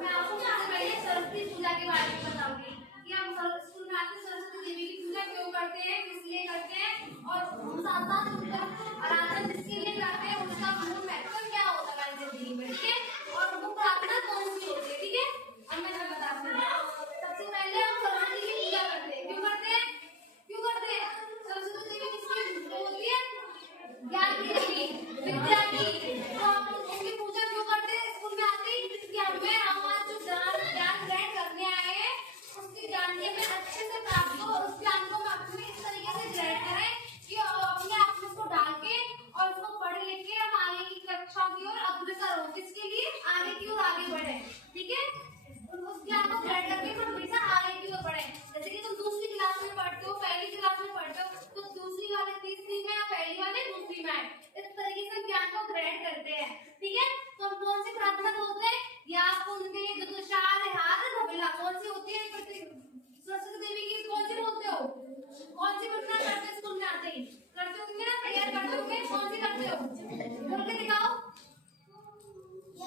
मैं आपको सबसे पहले सरस्वती पूजा के बारे में बताऊंगी कि हम स्कूल में आते सरस्वती देवी की पूजा क्यों करते हैं, किस लिए करते हैं और हम साथ साथ उनका आराधना जिसके लिए करते हैं उसका मूल महत्व क्या होता है हमारी जिंदगी में, ठीक है। और वो प्रार्थना कौन सी होती है, ठीक है। अब मैं बताती हूँ। सबसे पहले हम सरस्वती की पूजा करते हैं। क्यों करते हैं? क्यों करते हैं? सरस्वती देवी किसकी होती है? ज्ञान की देवी, विद्या की। तो हम उनकी पूजा क्यों करते हैं स्कूल में आते ही? कि हमें हमारा जो ज्ञान ग्रहण करने आए हैं उसके ज्ञान के हमें अच्छे से प्राप्त हो और उस ज्ञान को हम अपने इस तरीके से ग्रहण करें कि अपने आप में उसको डाल के और उसको पढ़ लिख के हम आगे की कक्षा की ओर अग्रसर हो। किसके लिए? आगे की ओर आगे बढ़े, ठीक है। उस ज्ञान को ग्रहण करके हम हमेशा आगे की ओर बढ़े। जैसे कि तुम दूसरी क्लास में पढ़ते हो, पहली क्लास में पढ़ते हो, तो दूसरी वाले तीसरी में, पहली वाले दूसरी में, इस तरीके से ज्ञान को ग्रहण करते हैं, ठीक है। तो हम कौन सी प्रार्थना बोलते हैं? या कुंडे दुदुशार हार धबिला, कौन सी होती है? सरस्वती देवी की कौन सी बोलते हो? कौन सी प्रार्थना करते स्कूल में आते ही? करते होंगे ना, प्रेयर करते होंगे। कौन सी करते हो? बोल के दिखाओ।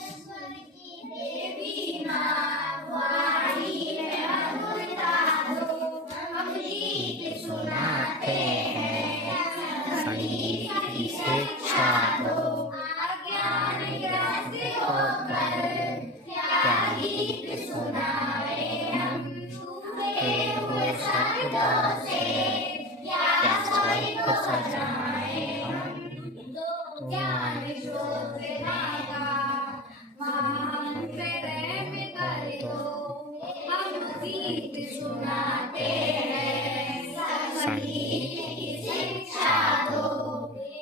ईश्वर की देवी मां वाणी में मधुरता दो, हम गीत सुनाते हैं, संगीत की शिक्षा दो, अज्ञान ग्रस्त होकर क्या गीत सुनाए हम, टूटे हुए शब्दों से क्या स्वर को सजाए हम, दो ज्ञान ज्योत देगा हम पे रहम कर दो, हम गीत सुनाते हैं, संगीत की शिक्षा दो,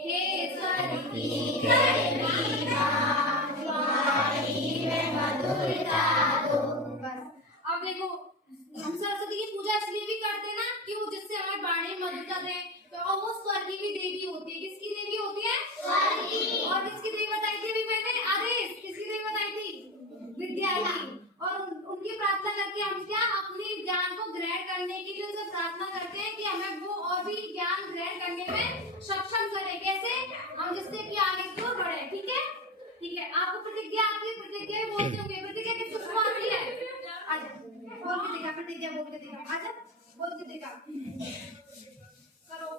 हे स्वर की देवी मां वाणी में मधुरता दो। बस अब देखो, हम सरस्वती की पूजा इसलिए भी करते हैं ना कि वो जिससे हमारी वाणी में मधुरता दे। तो वो स्वर की भी देवी होती है। किसकी देवी होती है? स्वर की। और किसकी देवी बताई थी अभी मैंने? आदेश किसकी देवी बताई थी? विद्या की। और उनकी प्रार्थना करके हम क्या अपनी ज्ञान को ग्रहण करने के लिए उनसे प्रार्थना करते हैं कि हमें वो और भी ज्ञान ग्रहण करने में सक्षम करे। कैसे? हम जिससे कि आगे की ओर बढ़े, ठीक है। ठीक है, आपको प्रतिज्ञा आती है? प्रतिज्ञा बोलते होंगे। प्रतिज्ञा किसको आती है? आजा बोल के दिखा, प्रतिज्ञा बोल के दिखा। आजा बोल के दिखा, करो।